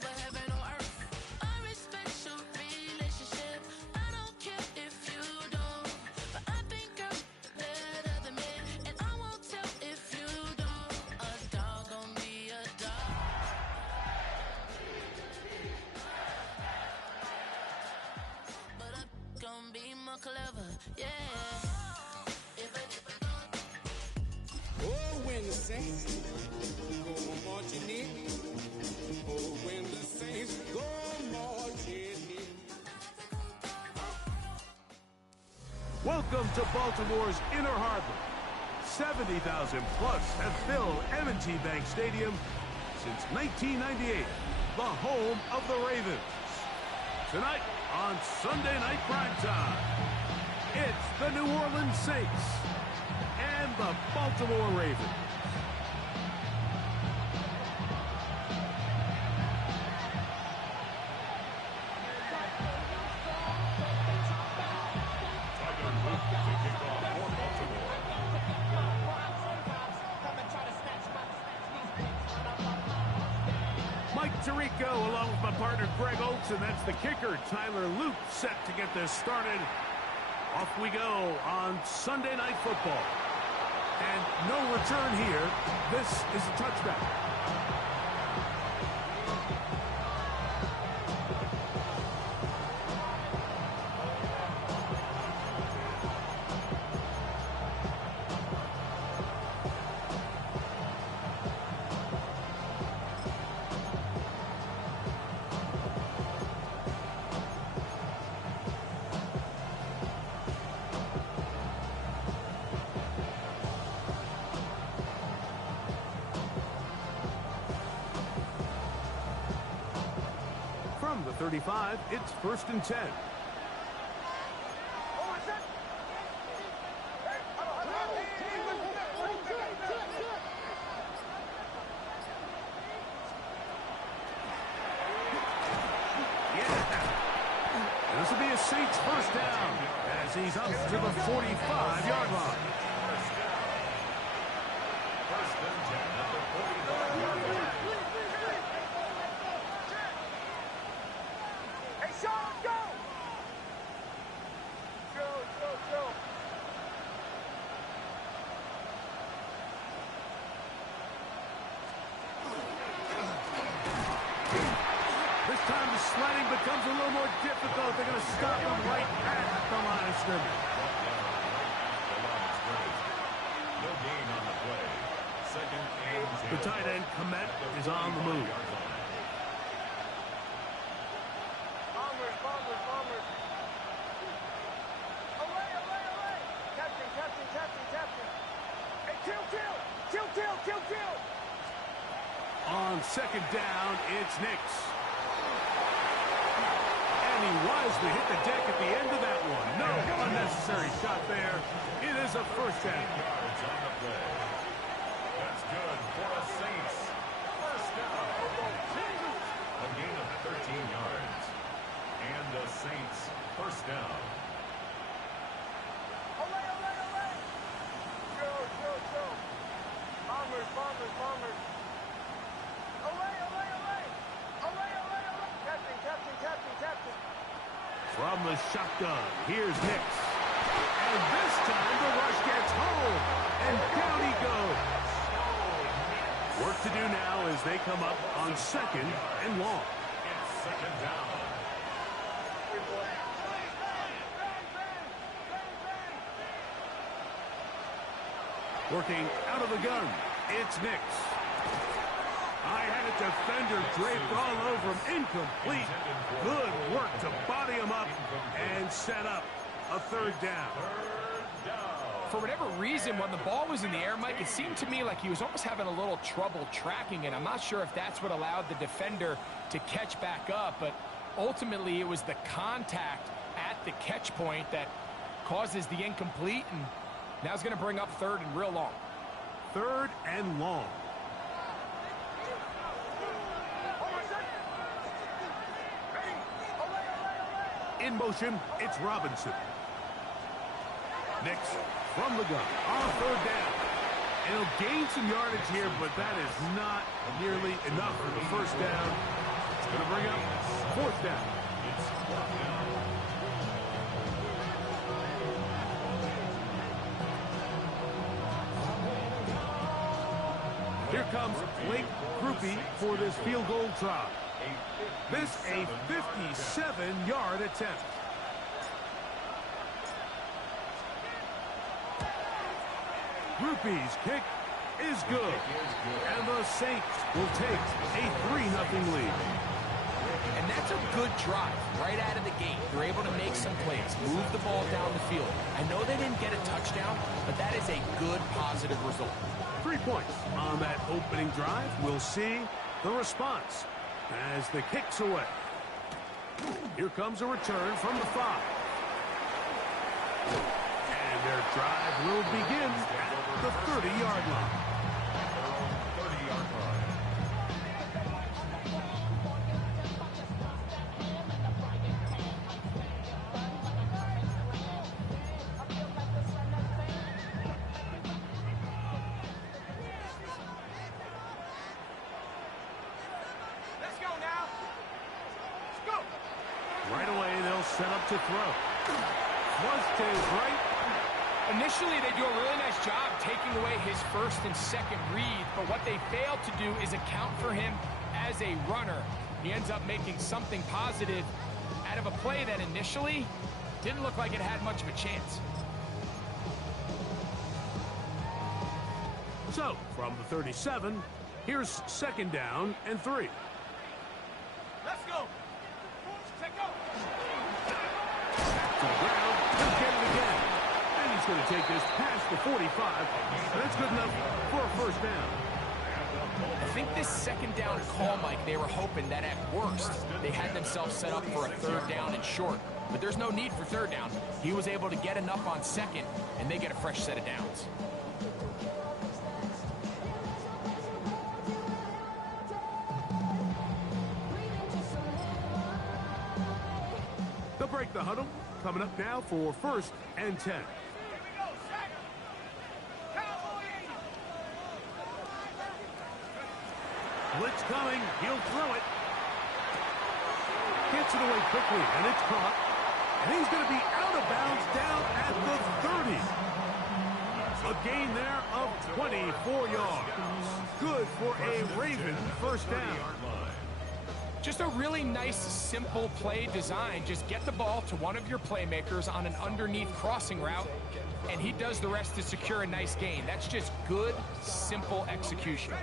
but heaven on earth. I respect your relationship. I don't care if you don't, but I think I'm better than men, and I won't tell if you don't. A dog gon' be a dog. But a gon' be more clever, yeah. Oh, when the saints go marching in. Oh, when the saints go marching in. Welcome to Baltimore's Inner Harbor. 70,000 plus have filled M&T Bank Stadium since 1998, the home of the Ravens. Tonight on Sunday Night Primetime, it's the New Orleans Saints and the Baltimore Ravens. Mike Tirico along with my partner Greg Olson, and that's the kicker Tyler Luke, set to get this started. Off we go on Sunday Night Football. And no return here. This is a touchback. From the 35, it's 1st and 10. This will be a Saints first down as he's up to the 45-yard line. First and 10 at the 45-yard line. Hey, Sean, go! Go. This time the sliding becomes a little more difficult. They're going to stop him right at the line of scrimmage. No gain on the play. Second and 10. The tight end, Komet, is on the move. Bombers. Away. Captain. Hey, kill. On second down, it's Nix. And he wisely hit the deck at the end of that one. No unnecessary shot there. It is a first down. Yards on the play. That's good for the Saints. First down. A gain of 13 yards. And the Saints first down. Away. Go. Bombers. Away. Captain. From the shotgun, here's Nix. And this time the rush gets home. And down he goes. Work to do now as they come up on 2nd and long. It's second down. Working out of the gun, it's Nix. I had a defender draped all over him, incomplete. Good work to body him up and set up a third down. For whatever reason, when the ball was in the air, Mike, it seemed to me like he was almost having a little trouble tracking it. I'm not sure if that's what allowed the defender to catch back up, but ultimately it was the contact at the catch point that causes the incomplete, and now it's going to bring up 3rd and real long. 3rd and long. In motion, it's Robinson. Nix from the gun on 3rd down. And he'll gain some yardage here, but that is not nearly enough for the first down. bring up fourth down. It's fourth down. Here comes Blake Grupe for this field goal try. This a 57-yard attempt. Grupe's kick is good. And the Saints will take a 3-0 lead. And that's a good drive right out of the gate. They're able to make some plays, move the ball down the field. I know they didn't get a touchdown, but that is a good, positive result. 3 points on that opening drive. We'll see the response as the kick's away. Here comes a return from the 5. And their drive will begin at the 30-yard line. 30-yard line. Let's go now. Let's go. Right away, they'll set up to throw. Fuentes right. Initially, they do a really nice job taking away his first and second read, but what they failed to do is account for him as a runner. He ends up making something positive out of a play that initially didn't look like it had much of a chance. So, from the 37, here's second down and 3. Let's go. Take go. To the ground, he'll get it again. And he's going to take this past the 45, and that's good enough for a first down. I think this second down call, Mike, they were hoping that at worst they had themselves set up for a third down and short. But there's no need for third down. He was able to get enough on second, and they get a fresh set of downs. They'll break the huddle. Coming up now for first and 10. Blitz coming. He'll throw it. Gets it away quickly, and it's caught. And he's going to be out of bounds down at the 30. A gain there of 24 yards. Good for a Raven first down. Just a really nice, simple play design. Just get the ball to one of your playmakers on an underneath crossing route, and he does the rest to secure a nice gain. That's just good, simple execution.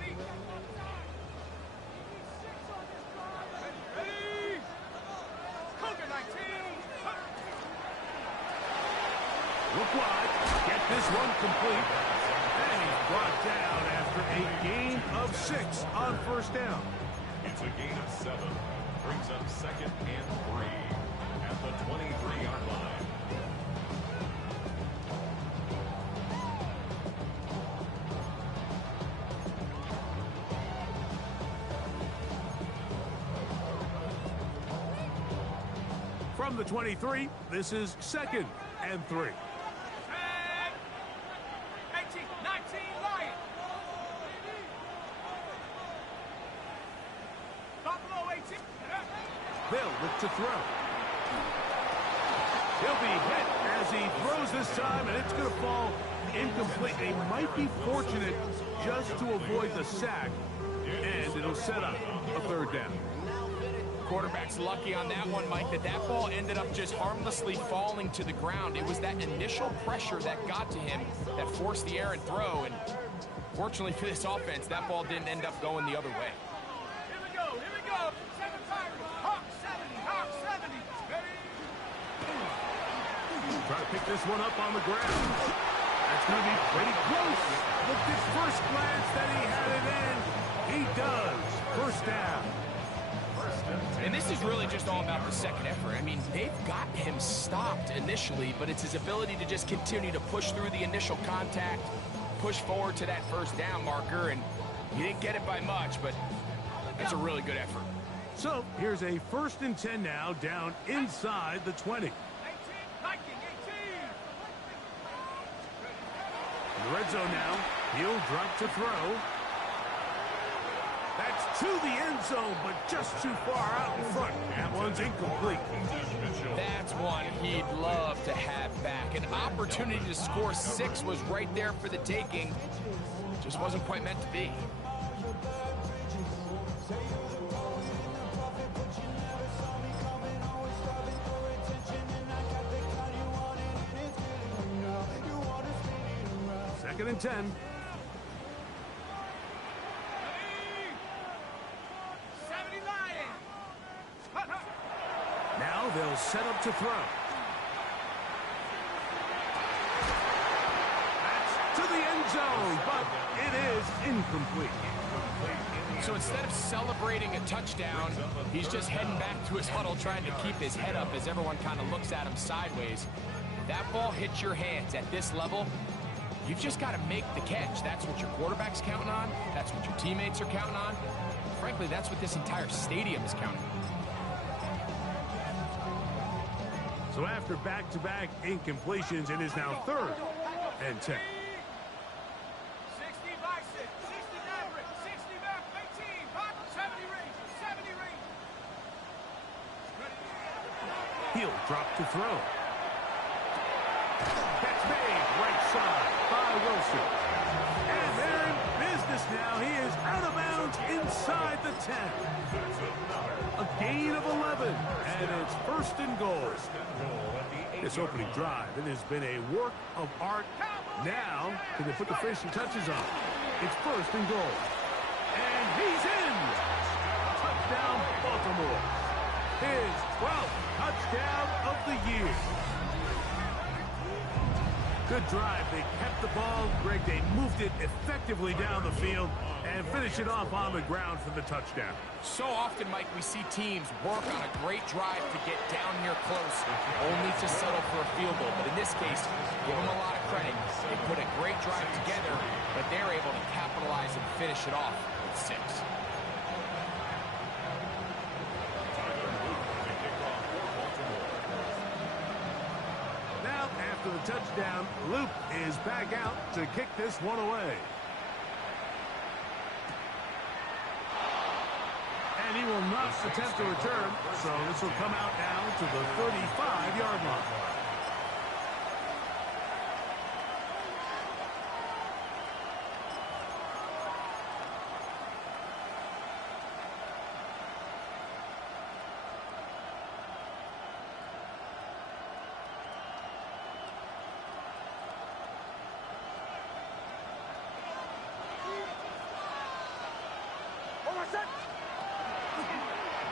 Look wide. Get this one complete. And he's brought down after a gain of 6 on first down. It's a gain of 7. Brings up second and 3 at the 23-yard line. From the 23, this is second and 3. 18, 19, Lion. Buffalo 18. They'll look to throw. He'll be hit as he throws this time, and it's going to fall incomplete. They might be fortunate just to avoid the sack, and it'll set up a third down. Quarterback's lucky on that one, Mike, that ball ended up just harmlessly falling to the ground. It was that initial pressure that got to him that forced the errant throw, and fortunately for this offense, that ball didn't end up going the other way. Here we go, here we go. 7 Tigers. Hawk 70, Hawk 70. Ready? Try to pick this one up on the ground. That's going to be pretty close. Looked at first glance that he had it in. He does. First down. And this is really just all about the second effort. I mean, they've got him stopped initially, but it's his ability to just continue to push through the initial contact, push forward to that first down marker, and he didn't get it by much, but that's a really good effort. So here's a first and 10 now, down inside the 20. 18, 19, 18. In the red zone now, he'll drop to throw. That's to the end zone, but just too far out in front. That one's incomplete. That's one he'd love to have back. An opportunity to score 6 was right there for the taking. Just wasn't quite meant to be. Second and 10. Now they'll set up to throw. That's to the end zone, but it is incomplete. So instead of celebrating a touchdown, he's just heading back to his huddle trying to keep his head up as everyone kind of looks at him sideways. If that ball hits your hands at this level, you've just got to make the catch. That's what your quarterback's counting on. That's what your teammates are counting on. Frankly, that's what this entire stadium is counting on. So after back-to-back incompletions, it is now 3rd and 10. 60 Bison, 60 Maverick, 60 Maverick, 18, Pop, 70 Ranger, 70 Ranger. He'll drop to throw. Catch made, right side by Wilson. And they're in business now. He is out of bounds inside the 10. A gain of 11, and it's 1st and goal. This opening drive, it has been a work of art. Now, can they put the finishing touches on? It's 1st and goal. And he's in! Touchdown, Baltimore. His 12th touchdown of the year. Good drive. They kept the ball. Greg, they moved it effectively down the field and finish it off on the ground for the touchdown. So often, Mike, we see teams work on a great drive to get down here close, only to settle for a field goal. But in this case, give them a lot of credit. They put a great drive together, but they're able to capitalize and finish it off with 6. Now, after the touchdown, Luke is back out to kick this one away. And he will not attempt to return, so this will come out now to the 35-yard line.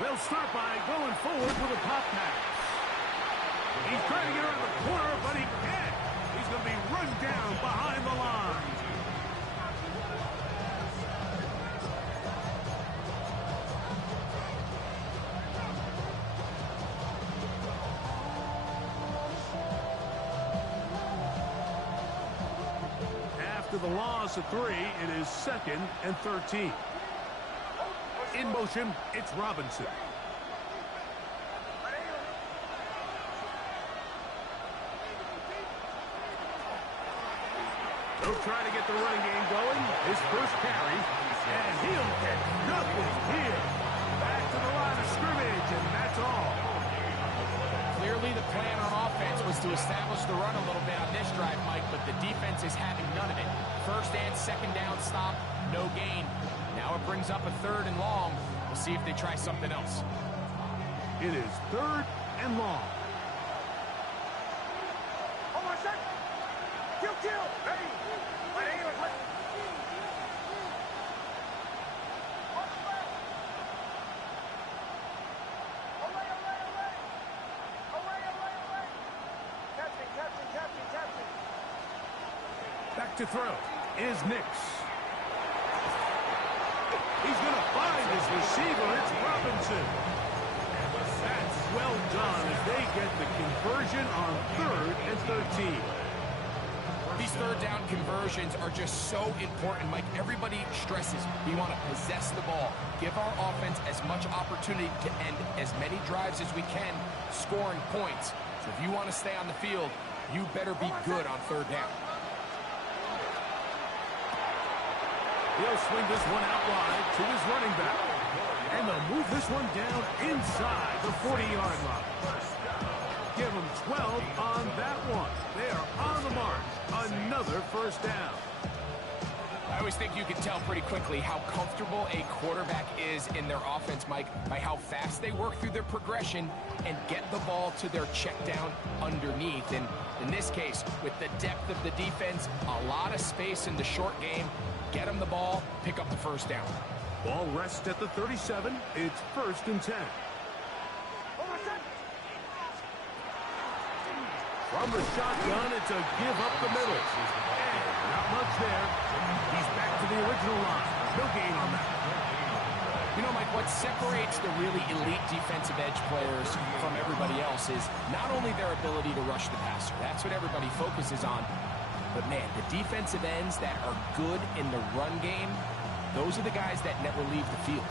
They'll start by going forward with a pop pass. He's trying to get around the corner, but he can't. He's going to be run down behind the line. After the loss of 3, it is 2nd and 13. In motion, it's Robinson. They'll try to get the running game going. His first carry, and he'll get nothing here. Back to the line of scrimmage, and that's all. Clearly the plan on offense was to establish the run a little bit on this drive, Mike, but the defense is having none of it. 1st and 2nd down stop, no gain. Now it brings up a 3rd and long. We'll see if they try something else. It is 3rd and long. Hold on a second. Kill. Ready. Captain. Back to throw is Nix. He's going to find his receiver. It's Robinson. That's well done as they get the conversion on 3rd and 13. These 3rd down conversions are just so important, Mike. Everybody stresses we want to possess the ball, give our offense as much opportunity to end as many drives as we can, scoring points. So if you want to stay on the field, you better be good on 3rd down. He'll swing this one out wide to his running back. And they'll move this one down inside the 40-yard line. Give them 12 on that one. They are on the mark. Another first down. I always think you can tell pretty quickly how comfortable a quarterback is in their offense, Mike, by how fast they work through their progression and get the ball to their check down underneath. And in this case, with the depth of the defense, a lot of space in the short game, get them the ball, pick up the first down. Ball rests at the 37. It's 1st and 10. From the shotgun, it's a give up the middle. And not much there. He's back to the original line. No gain on that. You know, Mike, what separates the really elite defensive edge players from everybody else is not only their ability to rush the passer. That's what everybody focuses on. But, man, the defensive ends that are good in the run game, those are the guys that never leave the field.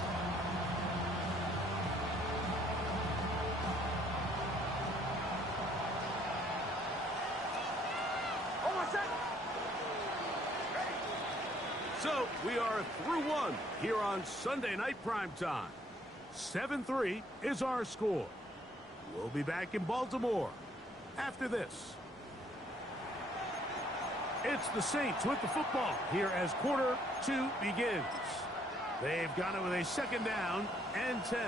So, we are through one here on Sunday Night Primetime. 7-3 is our score. We'll be back in Baltimore after this. It's the Saints with the football here as quarter 2 begins. They've got it with a 2nd down and 10.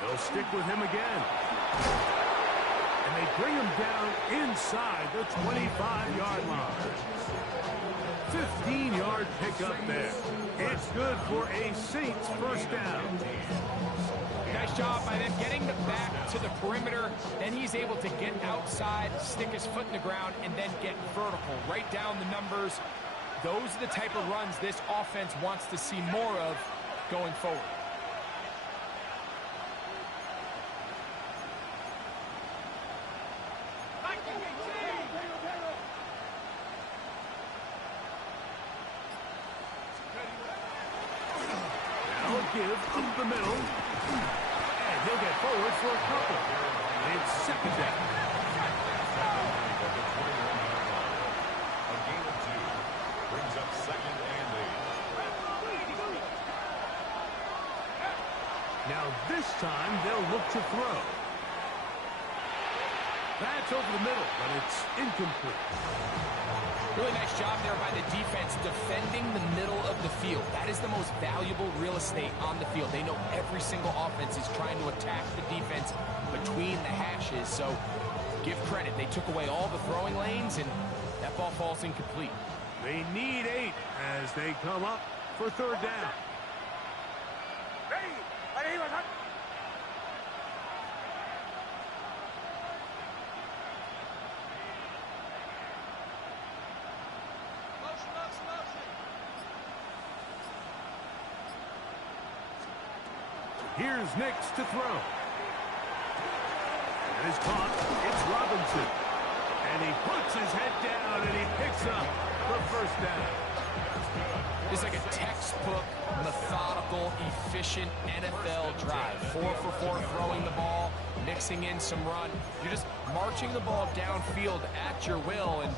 They'll stick with him again. And they bring him down inside the 25-yard line. 15-yard pickup there. It's good for a Saints first down. Nice job by them getting the back to the perimeter. Then he's able to get outside, stick his foot in the ground, and then get vertical. Right down the numbers. Those are the type of runs this offense wants to see more of going forward. Give up the middle. And he'll get forward for a couple. It's 2nd down. A gain of 2 brings up 2nd and 8. Now this time they'll look to throw. That's over the middle, but it's incomplete. Really nice job there by the defense defending the middle of the field. That is the most valuable real estate on the field. They know every single offense is trying to attack the defense between the hashes. So give credit. They took away all the throwing lanes, and that ball falls incomplete. They need 8 as they come up for 3rd down. Here's Nix to throw. It is caught. It's Robinson. And he puts his head down and he picks up the first down. It's like a textbook, methodical, efficient NFL drive. 4 for 4 throwing the ball, mixing in some run. You're just marching the ball downfield at your will, and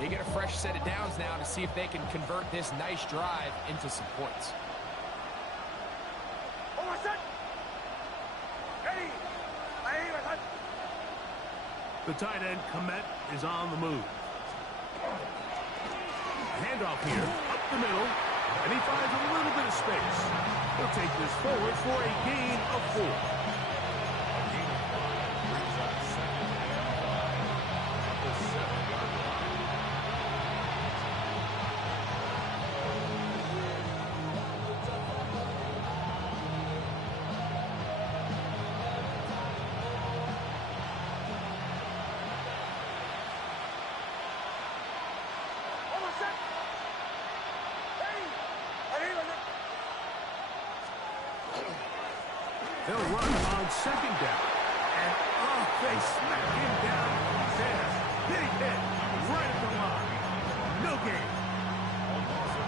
they get a fresh set of downs now to see if they can convert this nice drive into some points. The tight end, Komet, is on the move. Handoff here, up the middle, and he finds a little bit of space. He'll take this forward for a gain of 4. A gain of 5 brings up 2nd and 5 at the 7-yard line. They'll run on second down. And, oh, they smack him down there. Big hit right at the line. No gain.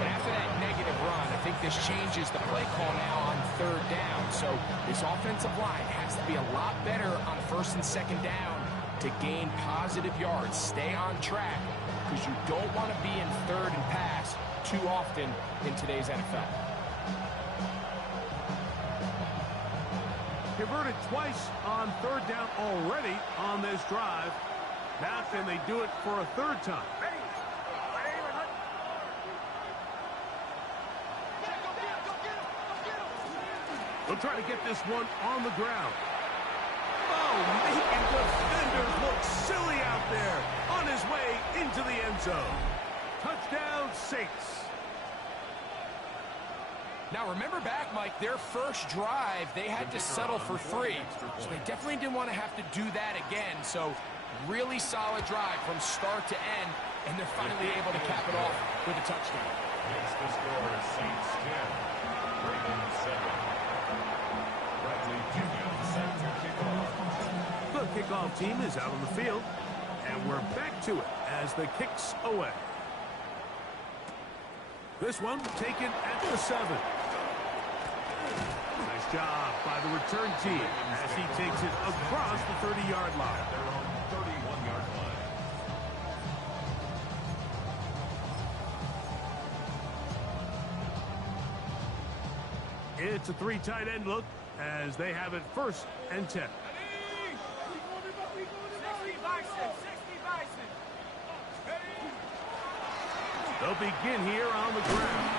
And after that negative run, I think this changes the play call now on third down. So this offensive line has to be a lot better on first and second down to gain positive yards. Stay on track because you don't want to be in third and pass too often in today's NFL. Converted twice on third down already on this drive. Now can they do it for a third time? They'll try to get this one on the ground. Oh, making defenders look silly out there on his way into the end zone. Touchdown, Saints. Now, remember back, Mike, their first drive, they had to settle for 3. So they definitely didn't want to have to do that again. So really solid drive from start to end, and they're finally able to cap it off with a touchdown. Makes the score Saints 10, Ravens 7. Bradley Jr. set to kick off. The kickoff team is out on the field, and we're back to it as the kick's away. This one taken at the 7. Nice job by the return team as he takes it across the 30-yard line. Their own 31-yard line. It's a 3 tight end look as they have it first and 10. 60 Bison, 60 Bison. They'll begin here on the ground.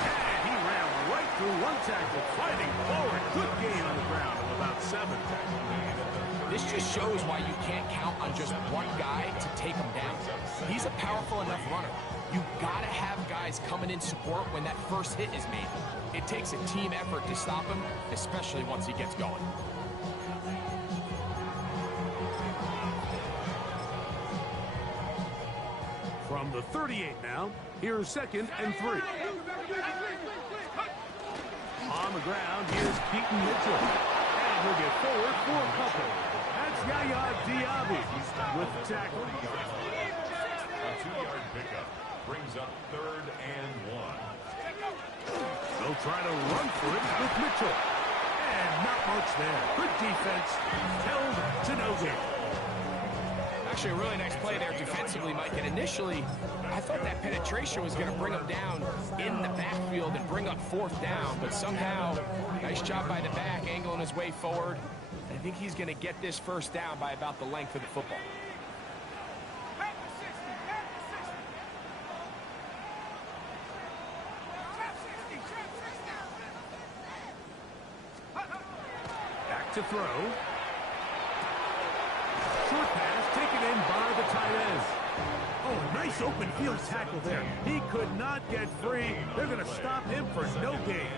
And he ran right through one tackle, fighting forward. Good gain on the ground of about 7. This just shows why you can't count on just one guy to take him down. He's a powerful enough runner. You got to have guys coming in support when that first hit is made. It takes a team effort to stop him, especially once he gets going. From the 38 now, here's second and 3. On the ground, here's Keaton Mitchell. And he'll get forward for a couple. That's Yaya Diaby with the tackle. A 2-yard pickup brings up 3rd and 1. They'll try to run for it with Mitchell. And not much there. Good defense. Held to no gain. Actually, a really nice play there defensively, Mike. And initially, I thought that penetration was going to bring him down in the backfield and bring up 4th down. But somehow, nice job by the back, angling his way forward. I think he's going to get this first down by about the length of the football. Back to throw. Short pass taken in by the tight end. Oh, a nice open field tackle there. He could not get free. They're going to stop him for no gain.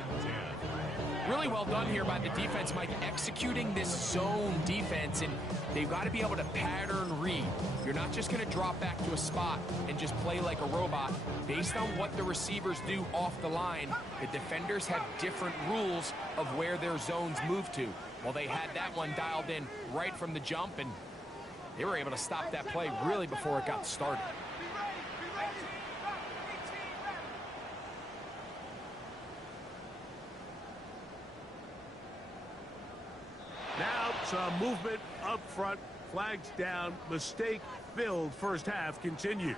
Really well done here by the defense, Mike, executing this zone defense, and they've got to be able to pattern read. You're not just going to drop back to a spot and just play like a robot. Based on what the receivers do off the line, the defenders have different rules of where their zones move to. Well, they had that one dialed in right from the jump, and they were able to stop that play really before it got started. Now some movement up front. Flags down. Mistake-filled first half continues.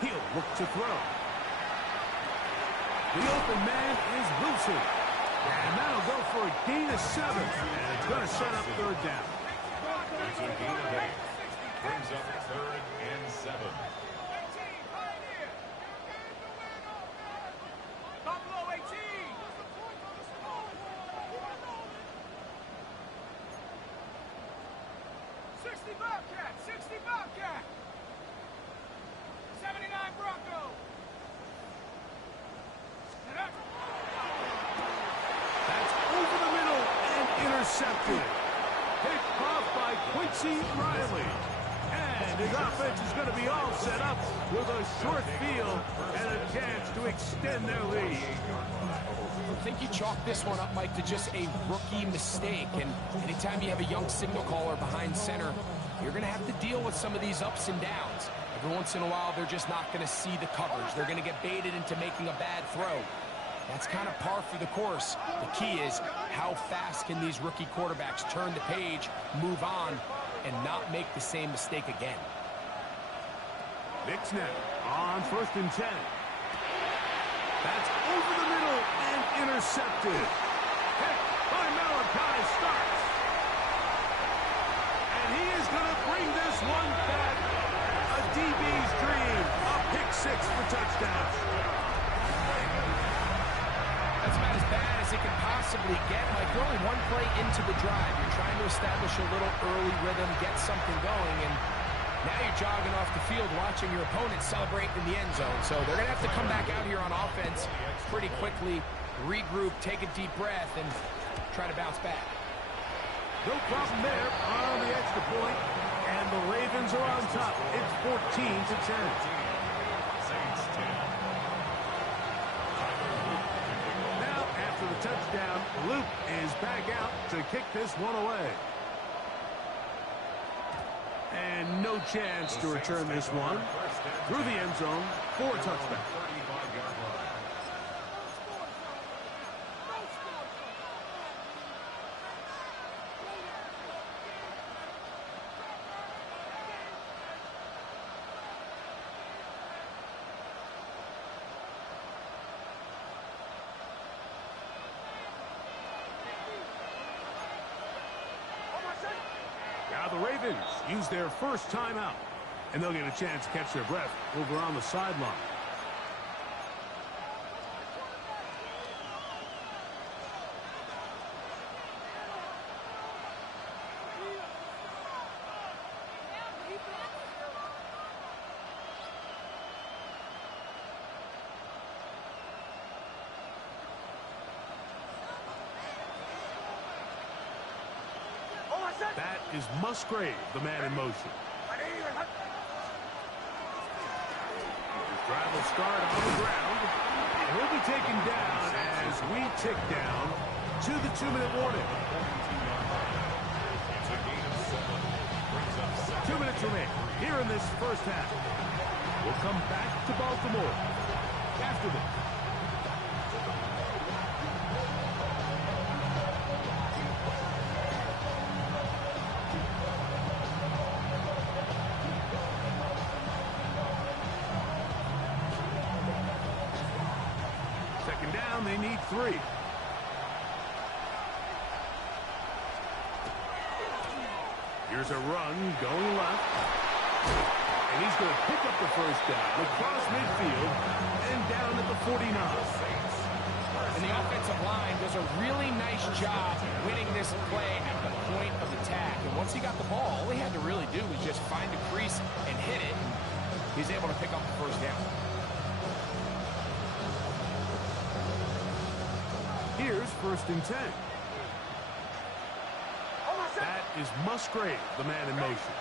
He'll look to throw. The open man is Wilson. And that'll go for a gain of 7. And it's going to set up third down. It's a gain of 8. Brings up 3rd and 7. Buffalo 18. 60 Bobcat, 60 Bobcat. 79 Bronco. That's over the middle and intercepted. Picked off by Quincy Riley. And his offense is going to be all set up with a short field and a chance to extend their lead. I think you chalk this one up, Mike, to just a rookie mistake. And anytime you have a young signal caller behind center, you're going to have to deal with some of these ups and downs. Every once in a while, they're just not going to see the coverage. They're going to get baited into making a bad throw. That's kind of par for the course. The key is how fast can these rookie quarterbacks turn the page, move on, and not make the same mistake again. Nick Snap on 1st and 10. That's over the middle and intercepted. Hit by Malachi Starks. And he is going to bring this one back. A DB's dream. A pick 6 for touchdown. That's about as bad as it can possibly get. Mike, you're only one play into the drive. You're trying to establish a little early rhythm, get something going, and now you're jogging off the field watching your opponent celebrate in the end zone. So they're going to have to come back out here on offense pretty quickly, regroup, take a deep breath, and try to bounce back. No problem there on the extra point, and the Ravens are on top. It's 14-10. Saints 10. Now, after the touchdown, Luke is back out to kick this one away. And no chance to return this one through the end zone for a touchback. 35-yard line. Now the Ravens use their first timeout, and they'll get a chance to catch their breath over on the sideline. That is Musgrave, the man in motion. Drive will start on the ground. And he'll be taken down as we tick down to the 2-minute warning. 2 minutes remain here in this first half. We'll come back to Baltimore after this. They need 3. Here's a run going left. And he's going to pick up the first down across midfield and down at the 49. And the offensive line does a really nice job winning this play at the point of attack. And once he got the ball, all he had to really do was just find a crease and hit it. And he's able to pick up the first down. Here's 1st and 10. That is Musgrave, the man in motion.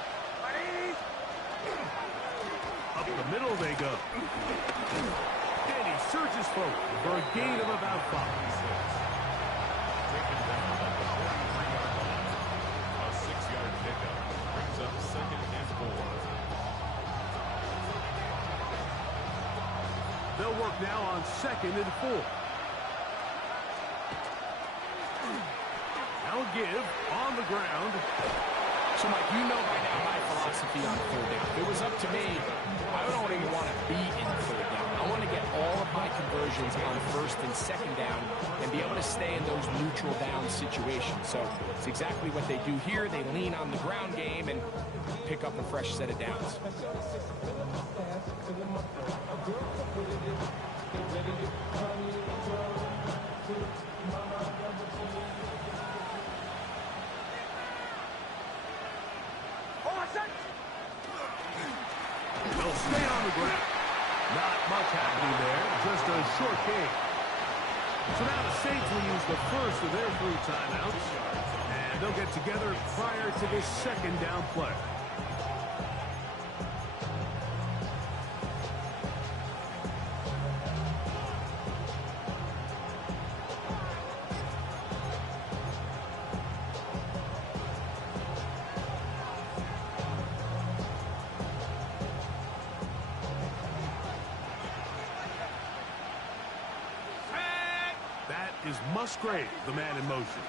Up the middle they go. And he surges forward for a gain of about 5. Taken down at the 43-yard line. A 6-yard pickup brings up 2nd and 4. They'll work now on 2nd and 4. Now a give on the ground. So, Mike, you know by now my philosophy on 3rd down. If it was up to me, I don't even want to be in 3rd down. I want to get all of my conversions on first and second down and be able to stay in those neutral down situations. So it's exactly what they do here. They lean on the ground game and pick up a fresh set of downs. They'll stay on the ground. Not much happening there, just a short game. So now the Saints will use the first of their 3 timeouts, and they'll get together prior to this second down play. Is Musgrave, the man in motion.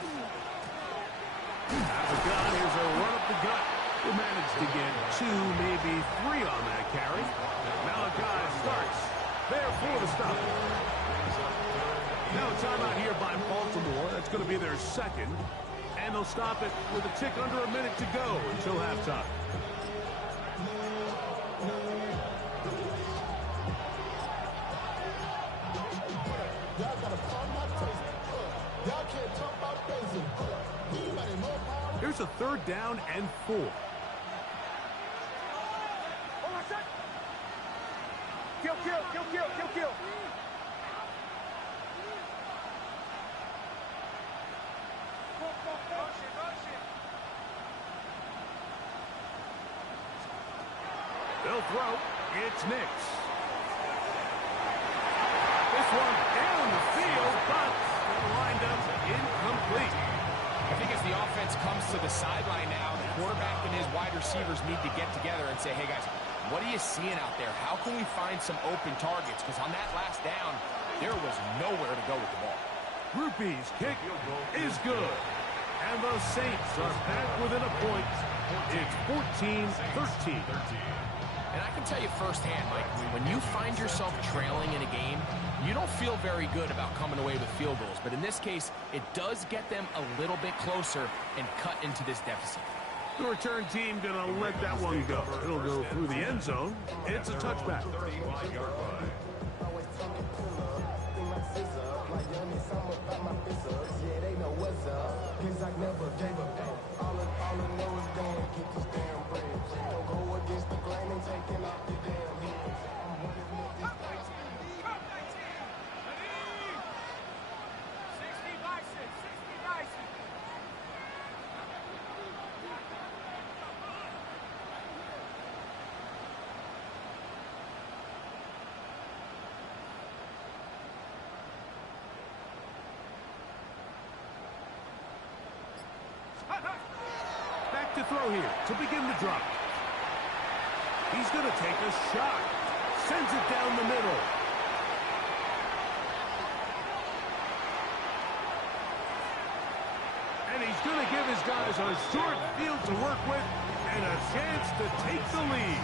Out of the gun, here's a run up the gut. He'll manage to get 2, maybe 3 on that carry. Malachi starts there for the stop. Now a timeout here by Baltimore. That's going to be their second. And they'll stop it with a tick under a minute to go until halftime. Here's a 3rd down and 4. Kill, kill, kill, kill, kill, kill. They'll throw. It's Nix. This one down the field, but lined up incomplete. I think as the offense comes to the sideline now, the quarterback and his wide receivers need to get together and say, hey, guys, what are you seeing out there? How can we find some open targets? Because on that last down, there was nowhere to go with the ball. Rupee's kick is good. And the Saints are back within a point. It's 14-13. And I can tell you firsthand, Mike, when you find yourself trailing in a game, you don't feel very good about coming away with field goals. But in this case, it does get them a little bit closer and cut into this deficit. The return team going to let that one go. It'll go through the end zone. It's a touchback. Back to throw here to begin the drop. He's going to take a shot. Sends it down the middle. And he's going to give his guys a short field to work with and a chance to take the lead.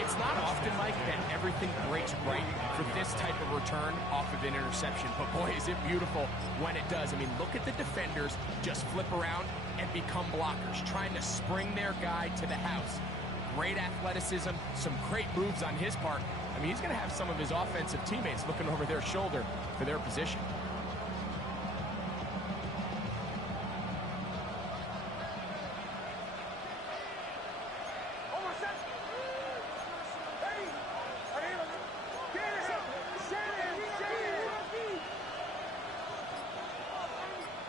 It's not often, Mike, that everything breaks right for this type of return off of an interception. But, boy, is it beautiful when it does. I mean, look at the defenders just flip around and become blockers, trying to spring their guy to the house. Great athleticism, some great moves on his part. I mean, he's going to have some of his offensive teammates looking over their shoulder for their position.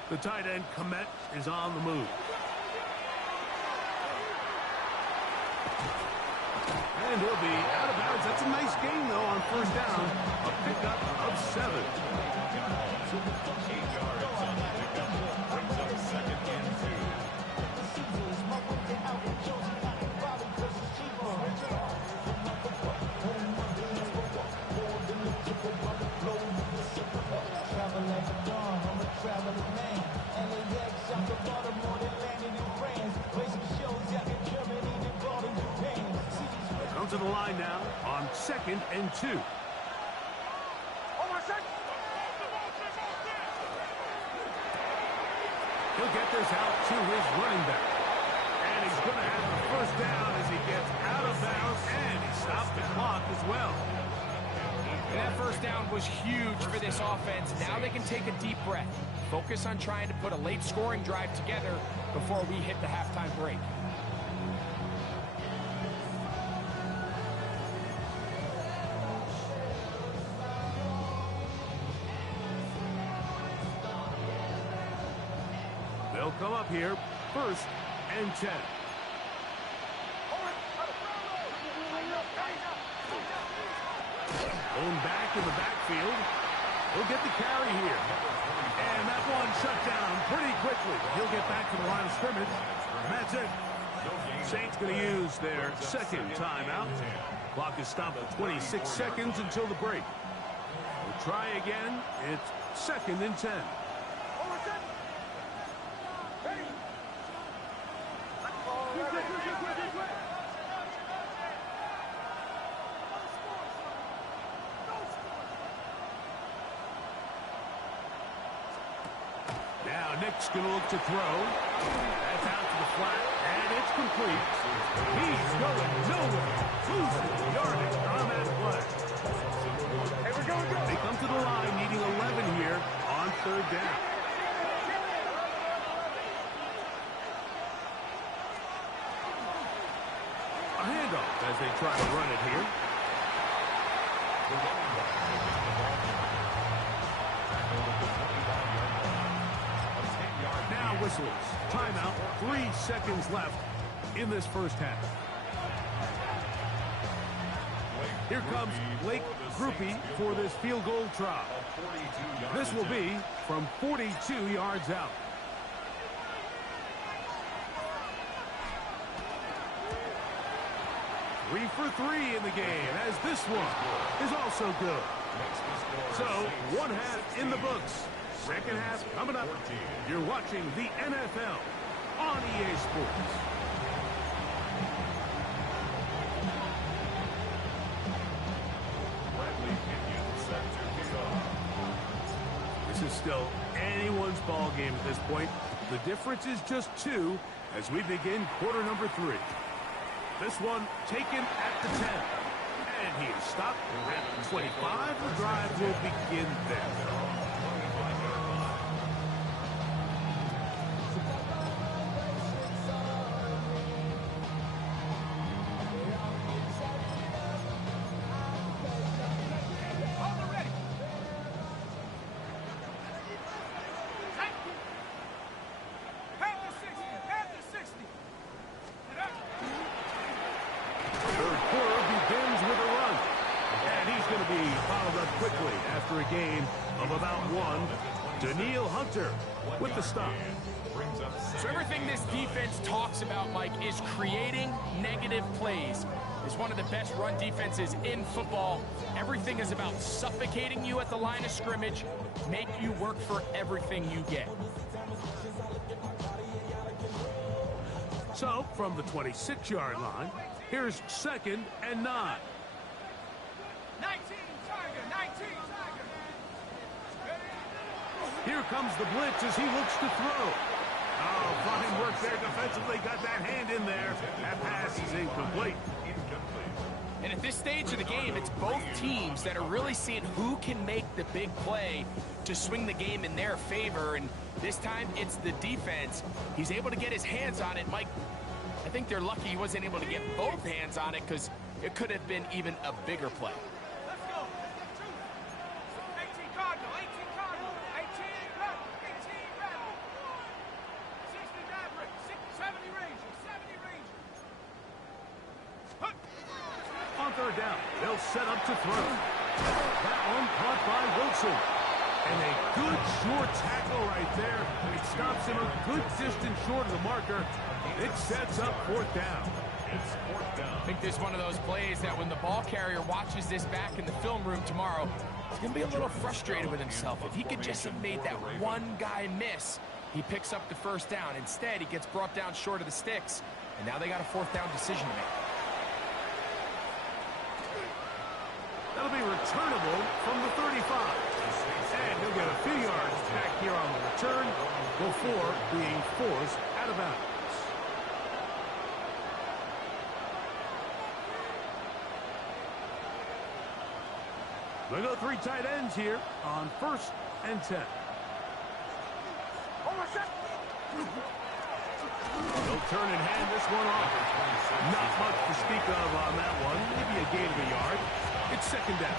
The tight end, Komet, is on the move. And he'll be out of bounds. That's a nice gain, though, on first down. A pickup of 7. 8 yards on the pickup. Brings up 2nd and 2. To the line now on 2nd and 2. to his running back. And he's going to have the first down as he gets out of bounds, and he stopped the clock as well. And that first down was huge for this offense. Now they can take a deep breath. Focus on trying to put a late scoring drive together before we hit the halftime break. They'll come up here, 1st and 10. Going back in the backfield. He'll get the carry here. And that one shut down pretty quickly. He'll get back to the line of scrimmage. And that's it. Saints going to use their second timeout. Clock is stopped at 26 seconds until the break. We'll try again. It's 2nd and 10. Now Nick's going to look to throw. That's out to the flat, and it's complete. He's going nowhere. Losing yardage on that play. They come to the line needing 11 here on 3rd down. A handoff as they try to run it here. Now whistles. Timeout. 3 seconds left in this first half. Here comes Blake Grupe for this field goal try. This will be from 42 yards out. Three for 3 in the game, as this one is also good. So, 1 half in the books. Second half coming up. You're watching the NFL on EA Sports. This is still anyone's ball game at this point. The difference is just 2 as we begin quarter number 3. This one taken at the 10. And he is stopped at the 25. The drive will begin there. After a gain of about 1, Danielle Hunter with the stop. So everything this defense talks about, Mike, is creating negative plays. It's one of the best run defenses in football. Everything is about suffocating you at the line of scrimmage, make you work for everything you get. So, from the 26-yard line, here's 2nd and 9. 19, Tiger, 19, Tiger. Here comes the blitz as he looks to throw. Oh, fine work there defensively. Got that hand in there. That pass is incomplete. And at this stage of the game, it's both teams that are really seeing who can make the big play to swing the game in their favor. And this time, it's the defense. He's able to get his hands on it. Mike, I think they're lucky he wasn't able to get both hands on it because it could have been even a bigger play. Let's go. 18 Cardinal, 18 Cardinal, 18 Rebel, 18 Rebel. 60 Maverick, 70 Ranger, 70 Ranger. On 3rd down, they'll set up to throw. That one caught by Wilson. And a good short tackle right there. It stops him a good distance short of the marker. It sets up 4th down. It's 4th down. I think this is one of those plays that when the ball carrier watches this back in the film room tomorrow, he's going to be a little frustrated with himself. If he could just have made that one guy miss, he picks up the first down. Instead, he gets brought down short of the sticks, and now they got a 4th down decision to make. That'll be returnable from the 35. And he'll get a few yards back here on the return before being forced out out of bounds. They go 3 tight ends here on 1st and 10. They'll turn and hand this one off. Not much to speak of on that one. Maybe a gain of a yard. It's 2nd down.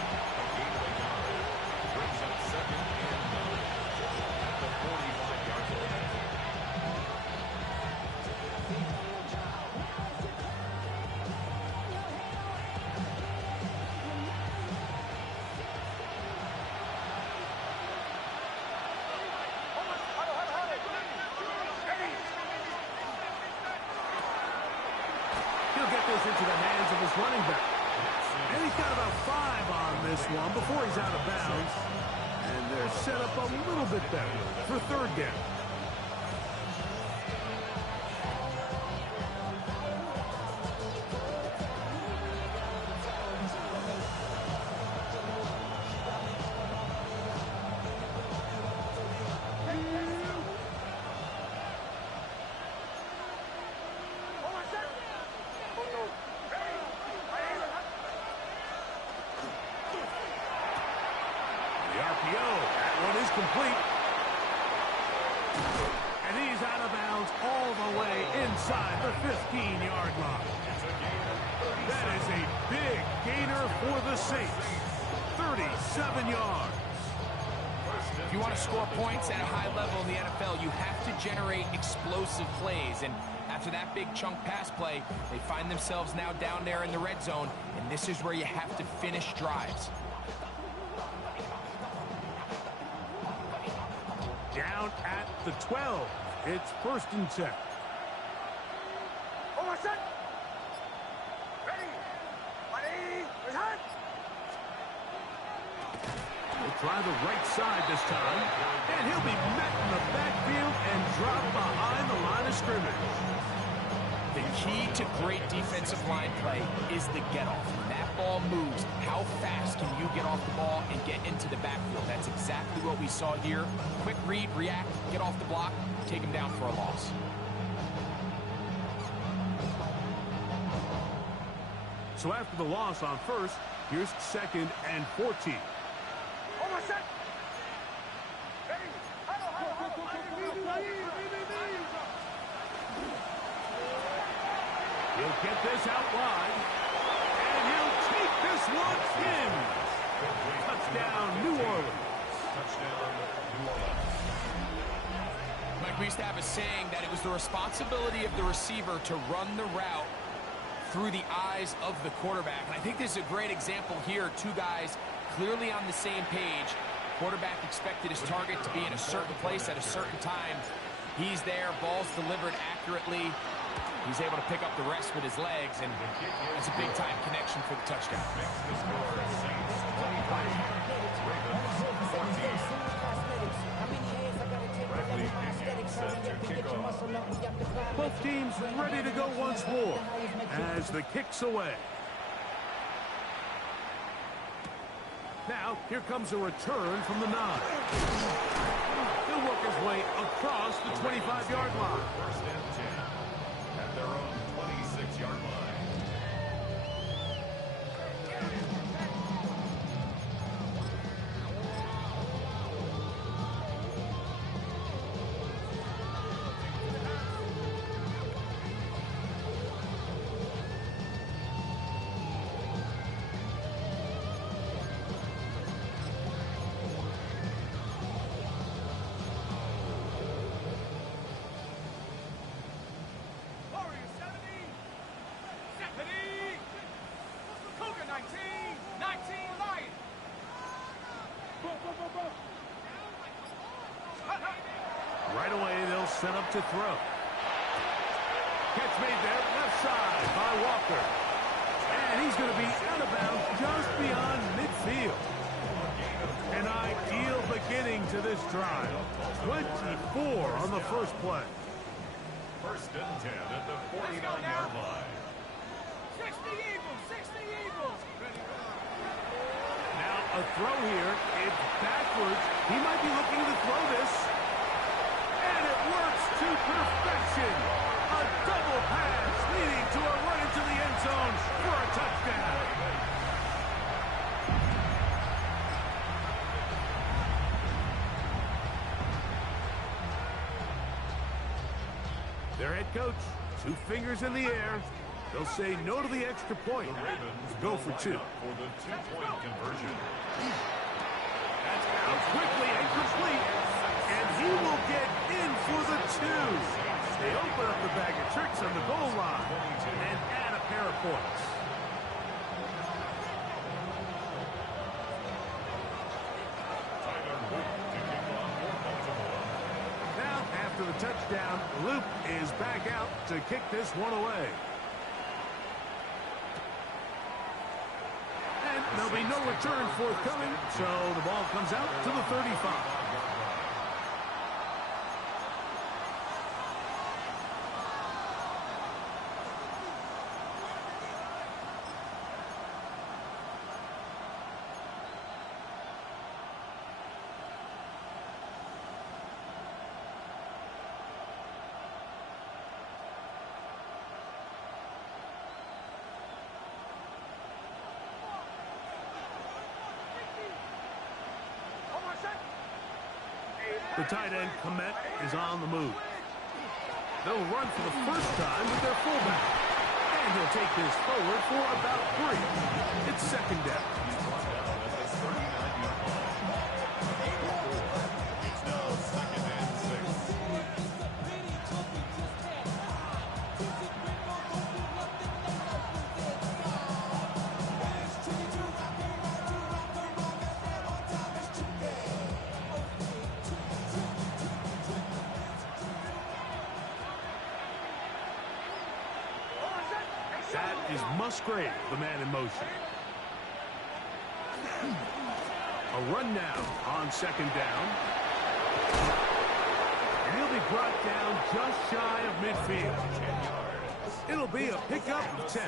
Brings up 2nd and 9 at the 45-yard line. He'll get this into the hands of his running back. And he's got about 5 on this one before he's out of bounds. And they're set up a little bit better for 3rd down. That one is complete. And he's out of bounds all the way inside the 15-yard line. That is a big gainer for the Saints. 37 yards. If you want to score points at a high level in the NFL, you have to generate explosive plays. And after that big chunk pass play, they find themselves now down there in the red zone. And this is where you have to finish drives. Down at the 12. It's 1st and 10. He'll try the right side this time. And he'll be met in the backfield and dropped behind the line of scrimmage. The key to great defensive line play is the get-off. When that ball moves, how fast can you get off the ball and get into the backfield? That's exactly what we saw here. Quick read, react, get off the block, take him down for a loss. So after the loss on 1st, here's 2nd and 14. He'll get this out wide, and he'll take this one in. Touchdown, New Orleans. Touchdown, New Orleans. Mike, we used to have a saying that it was the responsibility of the receiver to run the route through the eyes of the quarterback. And I think this is a great example here. 2 guys clearly on the same page. Quarterback expected his target to be in a certain place at a certain time. He's there, ball's delivered accurately. He's able to pick up the rest with his legs, and that's a big-time connection for the touchdown. Makes the score Saints 23, Ravens 14. Bradley Pinion set to kick off. Both teams ready to go once more as the kick's away. Now, here comes a return from the 9. He'll work his way across the 25-yard line. 1st and 10 at their own 26-yard line. Right away, they'll set up to throw. Catch made there, left side by Walker. And he's going to be out of bounds just beyond midfield. An ideal beginning to this drive. 24 on the first play. 1st and 10 at the 49-yard line. 60 Eagles, 60 Eagles. Now a throw here. It's backwards. He might be looking to throw this. And it works to perfection. A double pass leading to a run into the end zone for a touchdown. Their head coach, 2 fingers in the air. They'll say no to the extra point. The Ravens Go for 2. for the 2-point conversion. That's out quickly and complete. And he will get in for the 2. They open up the bag of tricks on the goal line and add a pair of points. Tyler Luke to kick off for Baltimore. Now, after the touchdown, Luke is back out to kick this one away. And there'll be no return forthcoming, so the ball comes out to the 35. The tight end, Komet, is on the move. They'll run for the first time with their fullback. And he'll take this forward for about 3. It's second down. Brought down at the 39-yard line. It's now 2nd and 6. That is Musgrave, the man in motion. A run now on second down. And he'll be brought down just shy of midfield. 10 yards. It'll be a pickup of 10.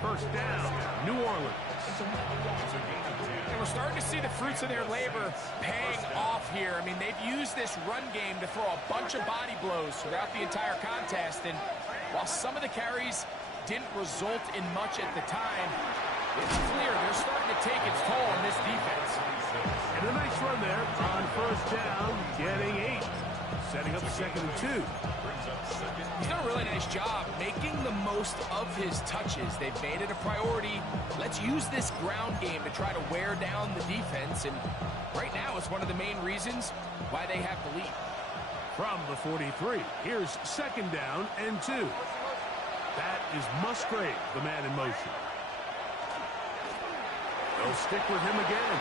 First down, New Orleans. It's a gain of 10. And we're starting to see the fruits of their labor paying off here. I mean, they've used this run game to throw a bunch of body blows throughout the entire contest. And while some of the carries didn't result in much at the time, it's clear they're starting to take its toll on this defense. And a nice run there on first down, getting 8. Setting up second and 2. Brings up 2nd. He's done a really nice job making the most of his touches. They've made it a priority. Let's use this ground game to try to wear down the defense. And right now, it's one of the main reasons why they have the lead. From the 43, here's second down and 2. That is Musgrave, the man in motion. They'll stick with him again.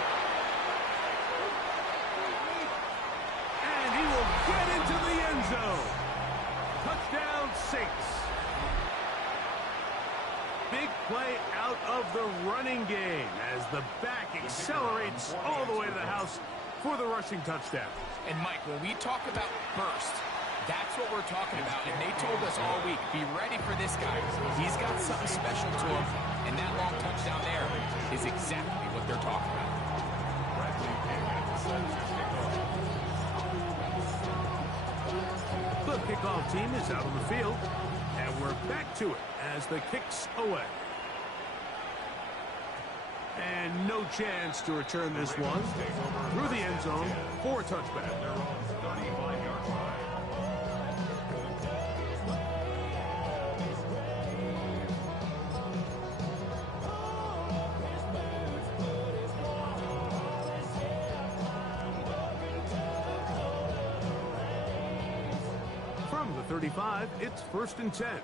And he will get into the end zone. Touchdown, Saints. Big play out of the running game as the back accelerates all the way to the house for the rushing touchdown. And Mike, when we talk about burst, that's what we're talking about. And they told us all week, be ready for this guy. He's got something special to him. And that long touchdown there is exactly what they're talking about. Bradley Pinion sets the kickoff. The kickoff team is out on the field, and we're back to it as the kick's away. And no chance to return this one through the end zone for a touchback. Their own 35-yard line. From the 35, it's first and 10. And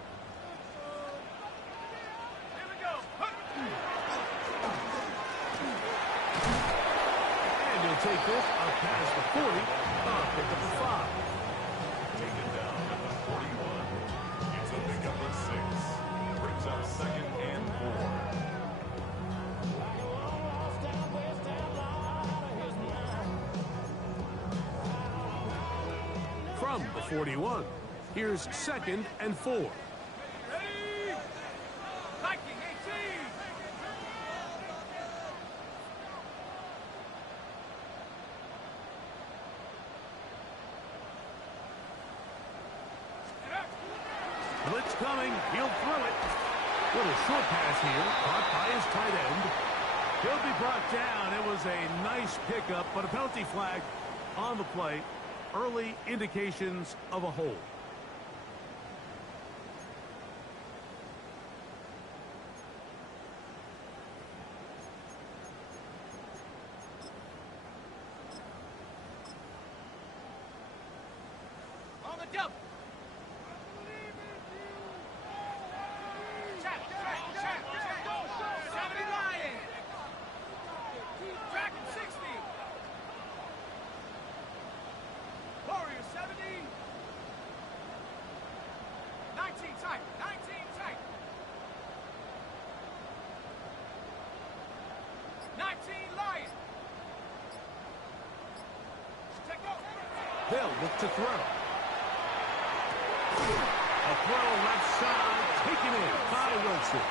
he'll take this up past the 40, pick up the 5. Taken down at the 41. It's a pickup of 6. Brings up 2nd and 4. From the 41, here's second and 4. Ready? Viking 18! blitz coming. He'll throw it. Little short pass here, caught by his tight end. He'll be brought down. It was a nice pickup, but a penalty flag on the play. Early indications of a hold. On the double. Check. 70 Lion. Dragon 60. Warrior 70. 19 tight. 19 tight. 19 Lion. Check go. They'll look to throw. A throw left side, taken in by Wilson.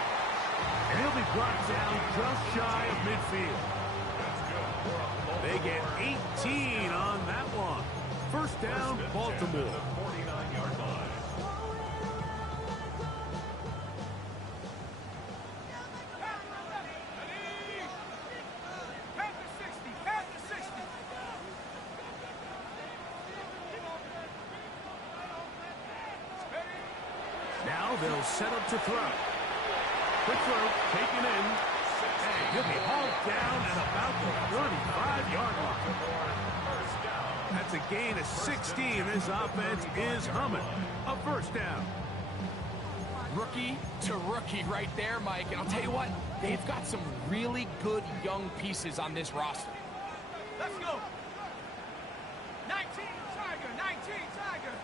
And he'll be brought down just shy of midfield. They get 18 on that one. First down, Baltimore. 49-yard line. Panther 60. Panther 60. Now they'll set up to throw. Quick throw, taken in. And he'll be hauled down at about the 35-yard line. That's a gain of 16. This offense is humming. A first down. Rookie to rookie right there, Mike. And I'll tell you what, they've got some really good young pieces on this roster. Let's go. 19 Tiger. 19 Tiger.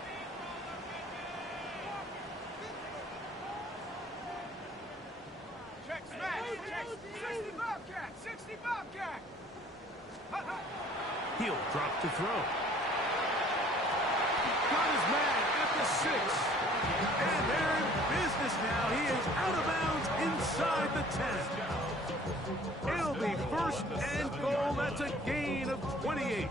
Check smash. Check 60 Bobcat. 60 Bobcat. He'll drop to throw. Got his man at the 6. And they're in business now. He is out of bounds inside the 10. It'll be first and goal. That's a gain of 28.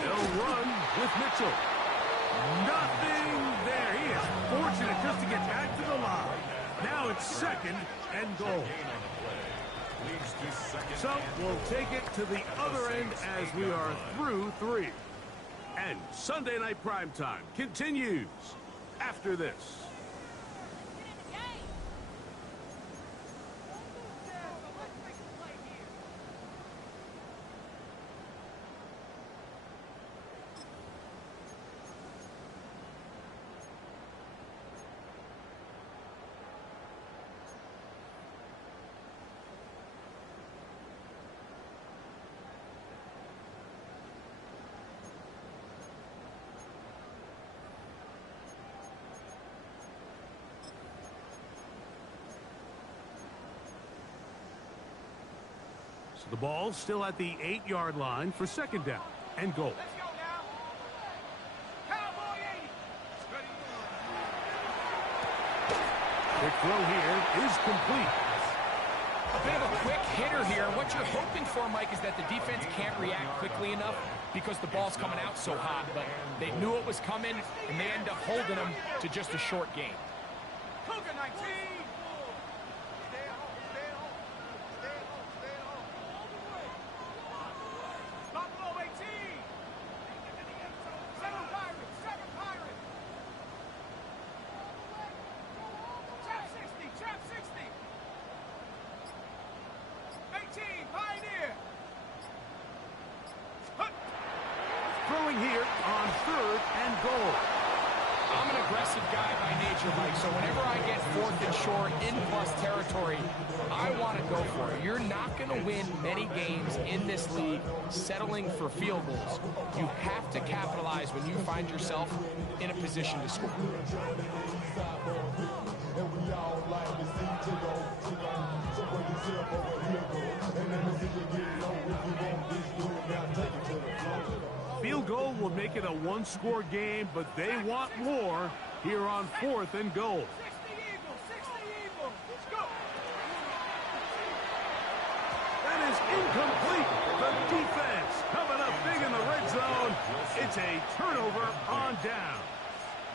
They'll run with Mitchell. Nothing there. He is fortunate just to get back to the line. Now it's second and goal. So we'll take it to the other end as we are through 3. And Sunday Night Primetime continues after this. So the ball still at the 8-yard line for second down and goal. Let's go now. Cowboy 80. Quick throw here is complete. A bit of a quick hitter here. What you're hoping for, Mike, is that the defense can't react quickly enough because the ball's coming out so hot. But they knew it was coming, and they end up holding them to just a short gain. Cougar 19. Buffalo 18. 7 Pirates. 7 Pirates. Chap 60. Chap 60. 18. Pioneer. Throwing here on third and goal. I'm an aggressive guy by nature, Mike, so whenever I get fourth and short in plus territory, I want to go for it. You're not going to win many games in this league settling for field goals. You have to capitalize when you find yourself in a position to score. Field goal will make it a one-score game, but they want more here on 4th and goal. 60 Eagles, 60 Eagles. Let's go. That is incomplete. The defense coming up big in the red zone. It's a turnover on down.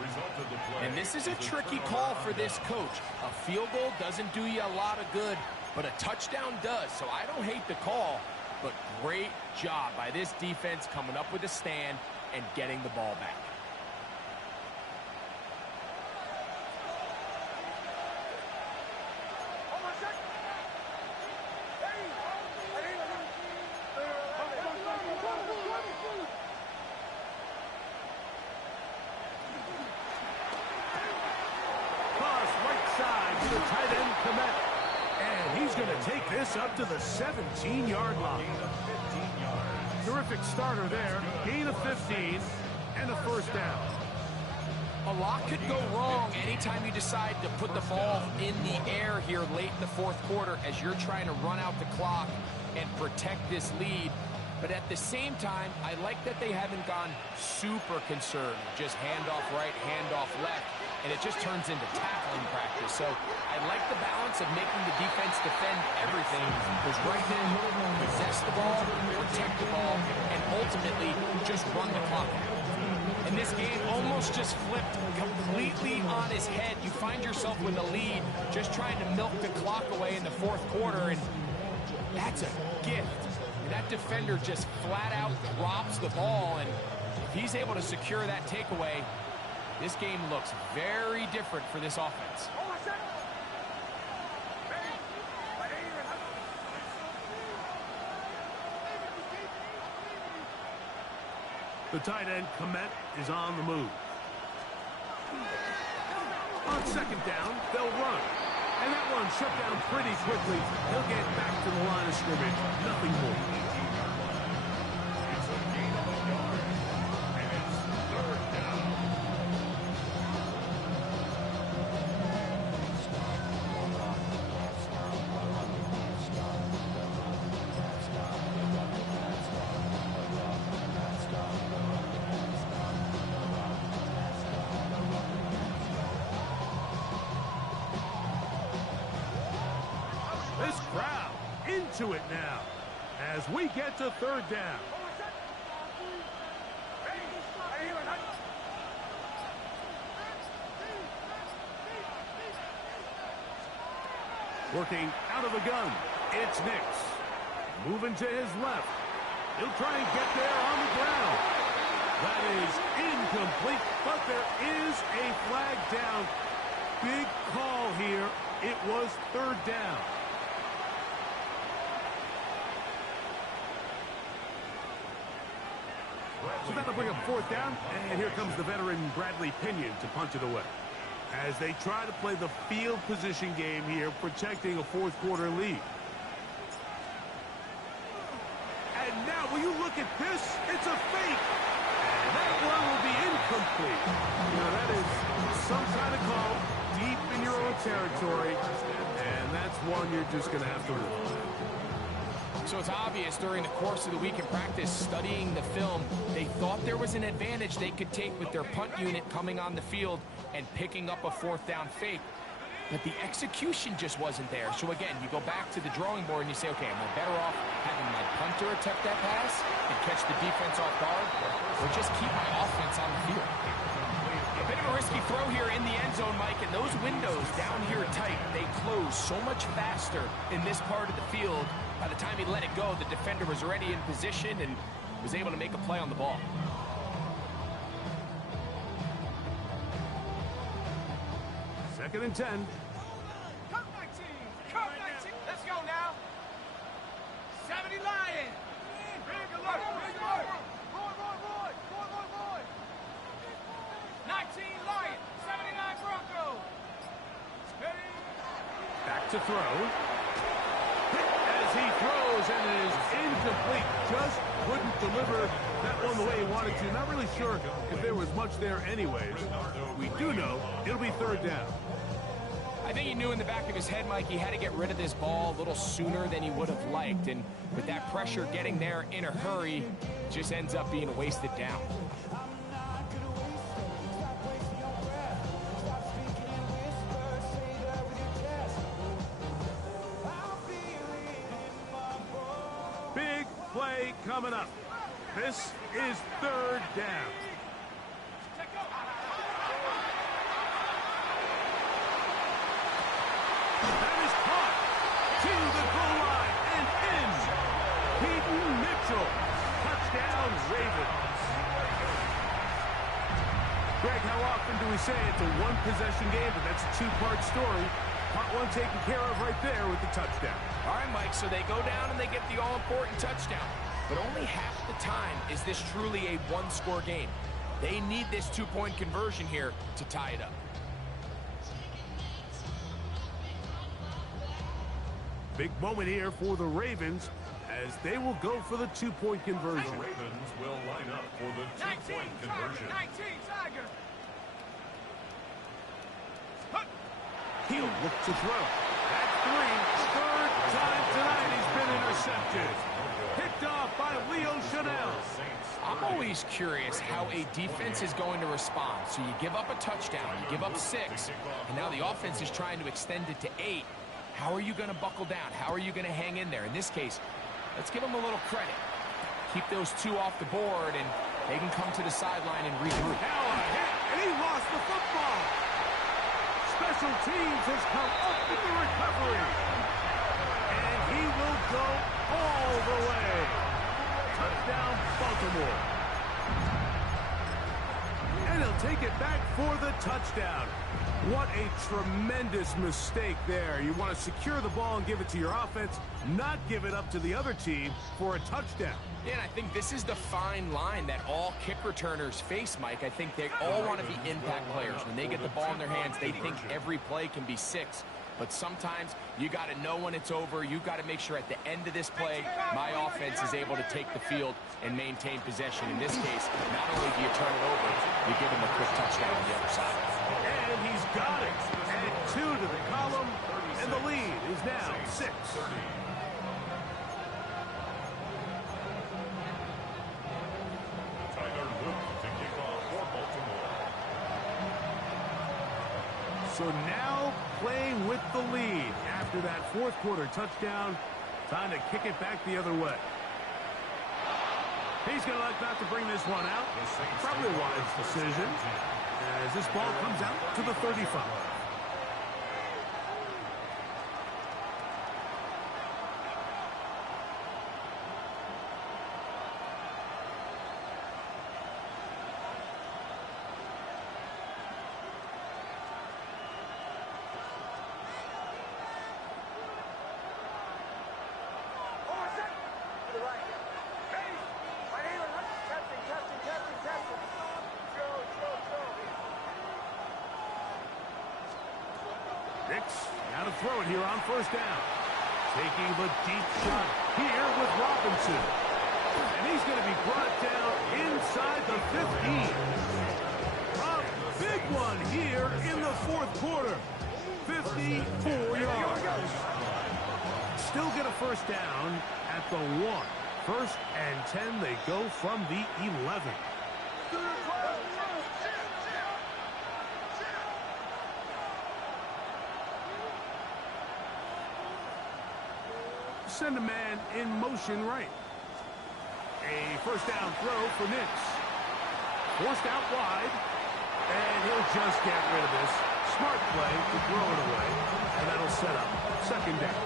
Result of the play. And this is a tricky call for this coach. A field goal doesn't do you a lot of good, but a touchdown does. So I don't hate the call, but great job by this defense coming up with a stand and getting the ball back. Tight end Komet. And he's going to take this up to the 17-yard line. 15 yards. Terrific starter there. Gain of 15 and a first down. A lot could go wrong anytime you decide to put the ball in the air here late in the fourth quarter as you're trying to run out the clock and protect this lead. But at the same time, I like that they haven't gone super conservative. Just handoff right, handoff left, and it just turns into tackling practice. So I like the balance of making the defense defend everything. Because right then, possess the ball, protect the ball, and ultimately just run the clock out. And this game almost just flipped completely on his head. You find yourself with a lead, just trying to milk the clock away in the fourth quarter, and that's a gift. That defender just flat out drops the ball, and if he's able to secure that takeaway, this game looks very different for this offense. The tight end, Komet, is on the move. On second down, they'll run. And that one shut down pretty quickly. He'll get back to the line of scrimmage. Nothing more. It's a gain of a yard. And it's third down. This crowd into it now as we get to third down. Working out of the gun, it's Nix. Moving to his left. He'll try and get there on the ground. That is incomplete, but there is a flag down. Big call here. It was third down. So that'll bring up fourth down, and here comes the veteran Bradley Pinion to punt it away. As they try to play the field position game here, protecting a fourth quarter lead. And now, will you look at this? It's a fake. And that one will be incomplete. You know, that is some kind of call deep in your own territory, and that's one you're just going to have to rule. So it's obvious during the course of the week in practice, studying the film, they thought there was an advantage they could take with their punt unit coming on the field and picking up a fourth down fake. But the execution just wasn't there. So again, you go back to the drawing board and you say, okay, am I better off having my punter attempt that pass and catch the defense off guard, or just keep my offense on the field? A bit of a risky throw here in the end zone, Mike, and those windows down here tight, they close so much faster in this part of the field. By the time he let it go, the defender was already in position and was able to make a play on the ball. Second and 10. Come 19! Come 19! Let's go now! 70 Lions! Big alert! Big alert! Roy! 19 Lions! 79 Broncos! Steady! Back to throw. Hit as he throws, and it is incomplete. Just couldn't deliver that one the way he wanted to. Not really sure if there was much there anyways. We do know it'll be third down. I think he knew in the back of his head, Mike, he had to get rid of this ball a little sooner than he would have liked. And with that pressure getting there in a hurry, just ends up being a wasted down. Big play coming up. This is third down. That is caught to the goal line and in. Peyton Mitchell. Touchdown, Ravens. Greg, how often do we say it's a one-possession game, but that's a two-part story? Part one taken care of right there with the touchdown. All right, Mike, so they go down and they get the all-important touchdown. But only half the time is this truly a one-score game. They need this two-point conversion here to tie it up. Big moment here for the Ravens as they will go for the two-point conversion. The Ravens will line up for the 2-point conversion. 19, Tiger. He'll look to throw. That's three. Third time tonight he's been intercepted. Picked off by Leo Chanel. I'm always curious how a defense is going to respond. So you give up a touchdown, you give up 6, and now the offense is trying to extend it to 8. How are you going to buckle down? How are you going to hang in there? In this case, let's give them a little credit. Keep those 2 off the board, and they can come to the sideline and regroup. Now a hit, and he lost the football. Special teams has come up with the recovery. And he will go all the way. Touchdown, Baltimore. And he'll take it back for the touchdown. What a tremendous mistake there. You want to secure the ball and give it to your offense, not give it up to the other team for a touchdown. Yeah, and I think this is the fine line that all kick returners face, Mike. I think they all want to be impact players. When they get the ball in their hands, they think every play can be 6. But sometimes you got to know when it's over. You got to make sure at the end of this play, my offense is able to take the field and maintain possession. In this case, not only do you turn it over, you give them a quick touchdown on the other side. And he's got it. Add 2 to the column, and the lead is now 6. Tyler Luke to kick off for Baltimore. So now playing with the lead after that fourth quarter touchdown. Time to kick it back the other way. He's going to like not to bring this one out. Probably a wise decision as this ball comes out to the 35. Now to throw it here on first down. Taking the deep shot here with Robinson. And he's going to be brought down inside the 15. A big one here in the fourth quarter. 54 yards. Still get a first down at the 1. First and 10, they go from the 11. Send a man in motion right. A first down throw for Nix. Forced out wide. And he'll just get rid of this. Smart play to throw it away. And that'll set up second down.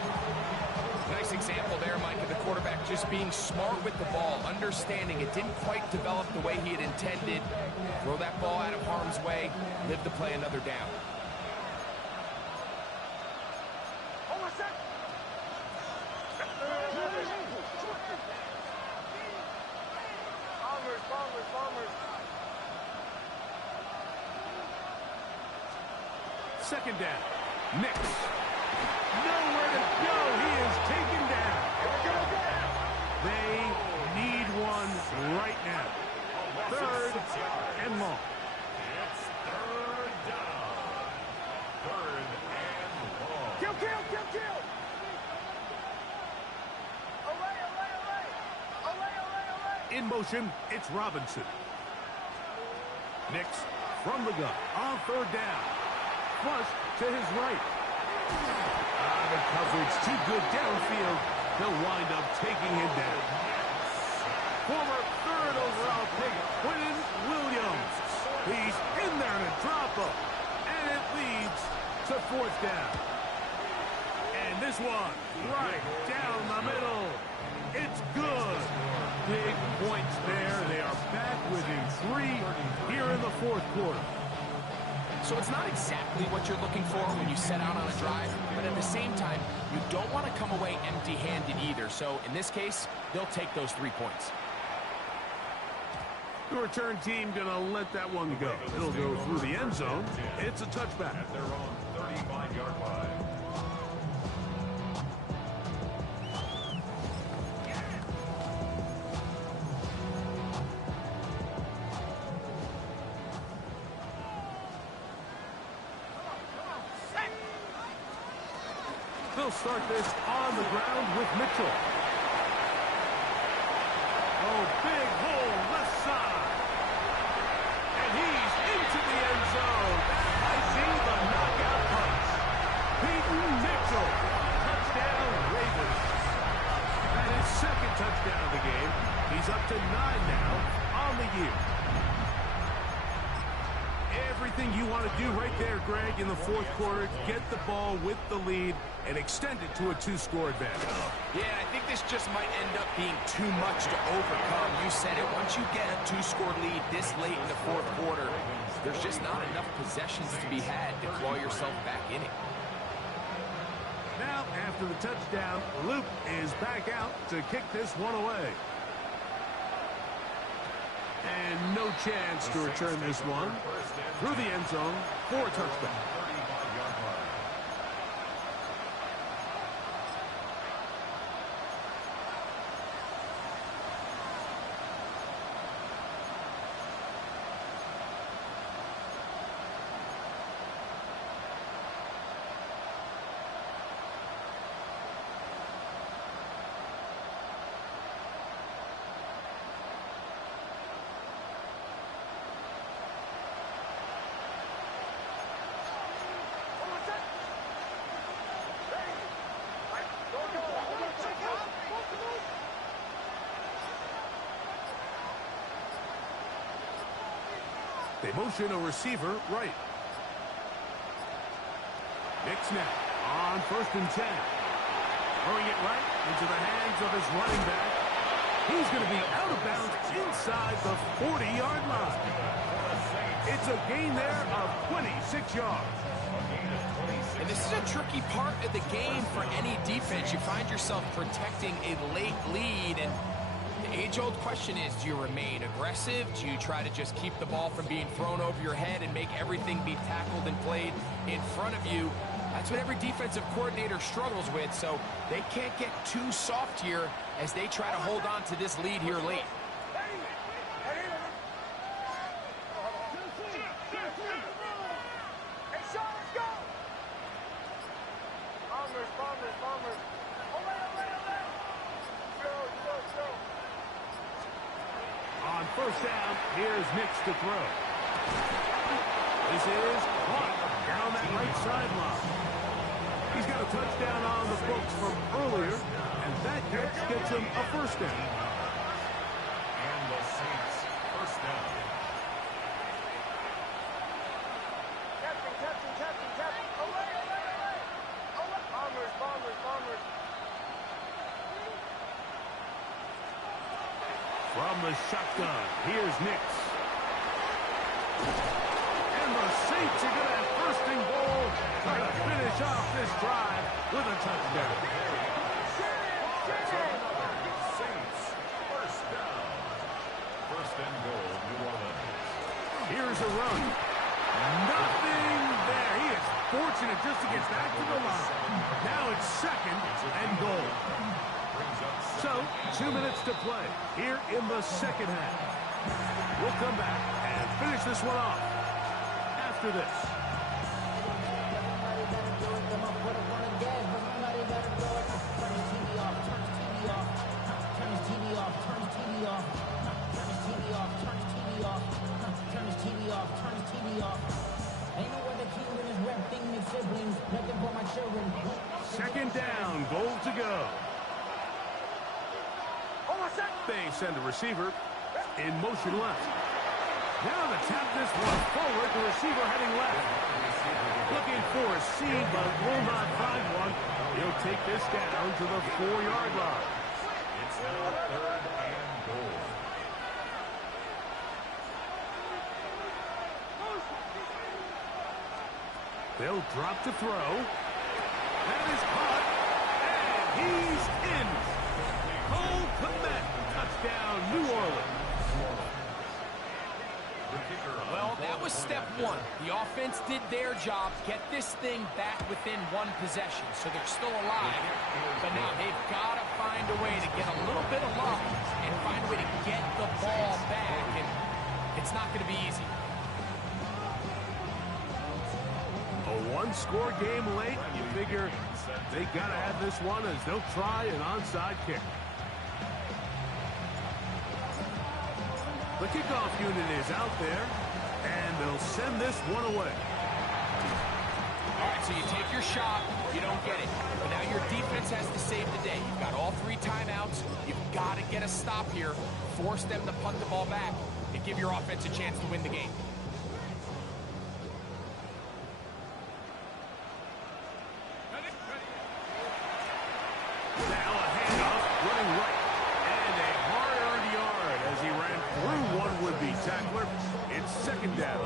Nice example there, Mike, of the quarterback just being smart with the ball, understanding it didn't quite develop the way he had intended. Throw that ball out of harm's way, live to play another down. Second down. Nix. Nowhere to go. He is taken down. They need one right now. Third and long. It's third down. 3rd and In motion, it's Robinson. Nix from the gun on third down. Flush to his right. The coverage too good downfield. They'll wind up taking him down. Former third overall pick, Quentin Williams. He's in there to drop him. And it leads to fourth down. And this one, right down the middle. It's good. Big points there. They are back within 3 here in the fourth quarter. So it's not exactly what you're looking for when you set out on a drive, but at the same time, you don't want to come away empty-handed either. So in this case, they'll take those 3 points. The return team going to let that one go. It'll go through the end zone. It's a touchback. At their own 35-yard line. They'll start this on the ground with Mitchell. Oh, big hole left side. And he's into the end zone. That might be the knockout punch. Peyton Mitchell. Touchdown, Ravens. That is second touchdown of the game. He's up to 9 now on the year. Everything you want to do right there, Greg, in the fourth quarter, get the ball with the lead and extend it to a 2-score advantage. Yeah, I think this just might end up being too much to overcome. You said it. Once you get a 2-score lead this late in the fourth quarter, there's just not enough possessions to be had to claw yourself back in it. Now, after the touchdown, Luke is back out to kick this one away. And no chance to return this one through the end zone for a touchdown. They motion a receiver right. Nix now on 1st and 10. Throwing it right into the hands of his running back. He's going to be out of bounds inside the 40-yard line. It's a gain there of 26 yards. And this is a tricky part of the game for any defense. You find yourself protecting a late lead, and the age-old question is, do you remain aggressive? Do you try to just keep the ball from being thrown over your head and make everything be tackled and played in front of you? That's what every defensive coordinator struggles with, so they can't get too soft here as they try to hold on to this lead here late. On 1st down, here's Nix to throw. This is caught down that right sideline. He's got a touchdown on the books from earlier, and that catch gets him a 1st down. And the Saints, 1st down. Captain. Away. Bombers. From the shotgun, here's Nix. And the Saints are going to have 1st and goal, trying to finish off this drive with a touchdown. Saints, 1st down. 1st and goal, New Orleans. Here's a run. Nothing there. He is fortunate just to get back to the line. Now it's 2nd and goal. So, 2 minutes to play here in the 2nd half. We'll come back and finish this one off after this. Turn his TV off. Second down, goal to go. They send a receiver in motion left. Now to tap this one forward, the receiver heading left. Looking for a seam, but will not find one. He'll take this down to the 4-yard line. It's now 3rd and goal. They'll drop to throw. That is caught, and he's in. Cole Kmet, touchdown, New Orleans. Well, that was step one. The offense did their job, get this thing back within one possession, so they're still alive. But now they've got to find a way to get a little bit of luck and find a way to get the ball back, and it's not going to be easy. A one-score game late. You figure they got to have this one as they'll try an onside kick. The kickoff unit is out there, and they'll send this one away. All right, so you take your shot, you don't get it. But now your defense has to save the day. You've got all 3 timeouts. You've got to get a stop here, force them to punt the ball back, and give your offense a chance to win the game. Now a handoff, running right, and a hard-earned yard as he ran through one would-be tackler. It's second down.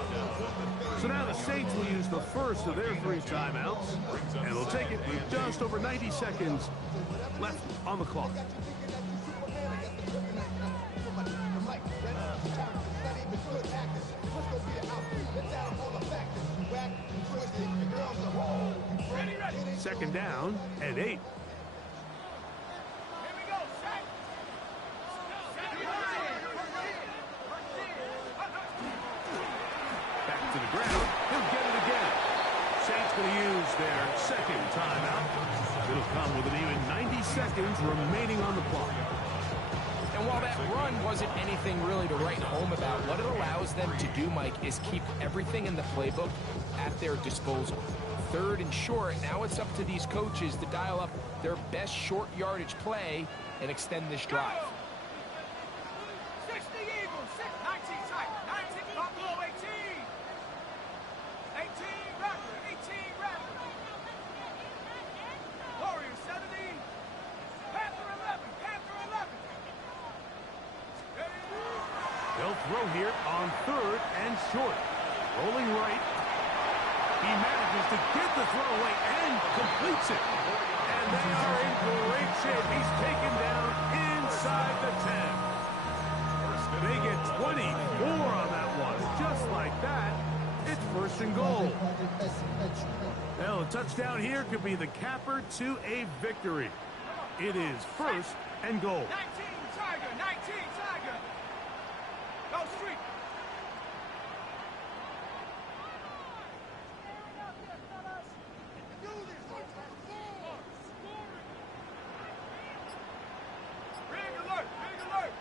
So now the Saints will use the first of their 3 timeouts, and they'll take it with just over 90 seconds left on the clock. Second down and 8. Back to the ground. He'll get it again. Saints going to use their second timeout. It'll come with an even 90 seconds remaining on the clock. And while that run wasn't anything really to write home about, what it allows them to do, Mike, is keep everything in the playbook at their disposal. 3rd and short, now it's up to these coaches to dial up their best short yardage play and extend this drive. 60 Eagles, 19 Tigers, 19 Buffalo, 18. 18 Raptors, 18 Raptors. Warriors, 70. Panther 11, Panther 11. They'll throw here on 3rd and short. Rolling right. He manages to get the throw away and completes it. And they are in great shape. He's taken down inside the 10. They get 24 on that one. Just like that, it's 1st and goal. Well, a touchdown here could be the capper to a victory. It is 1st and goal. 19 Tiger, 19 Tiger. Go street. Ring alert, ring alert.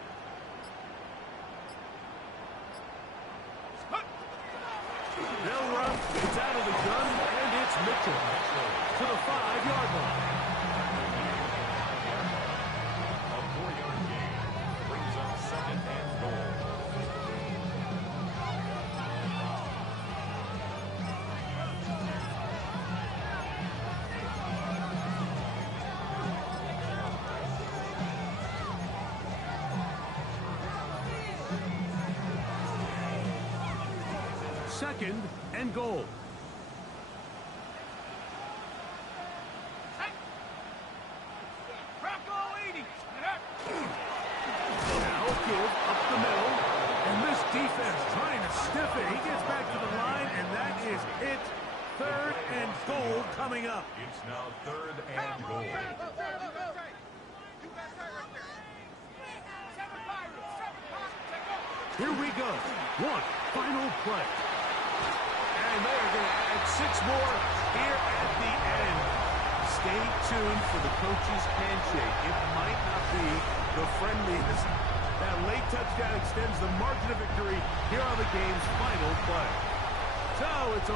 They'll run. It's out of the gun, and it's Mitchell to the 5-yard line. A 4-yard gain brings up 2nd and goal. Second and goal. Bronco 80. Now give up the middle. And this defense trying to stiff it. He gets back to the line, and that is it. 3rd and goal coming up. It's now 3rd and goal. Here we go. One final play. And they are going to add 6 more here at the end. Stay tuned for the coach's handshake. It might not be the friendliest. That late touchdown extends the margin of victory here on the game's final play. So it's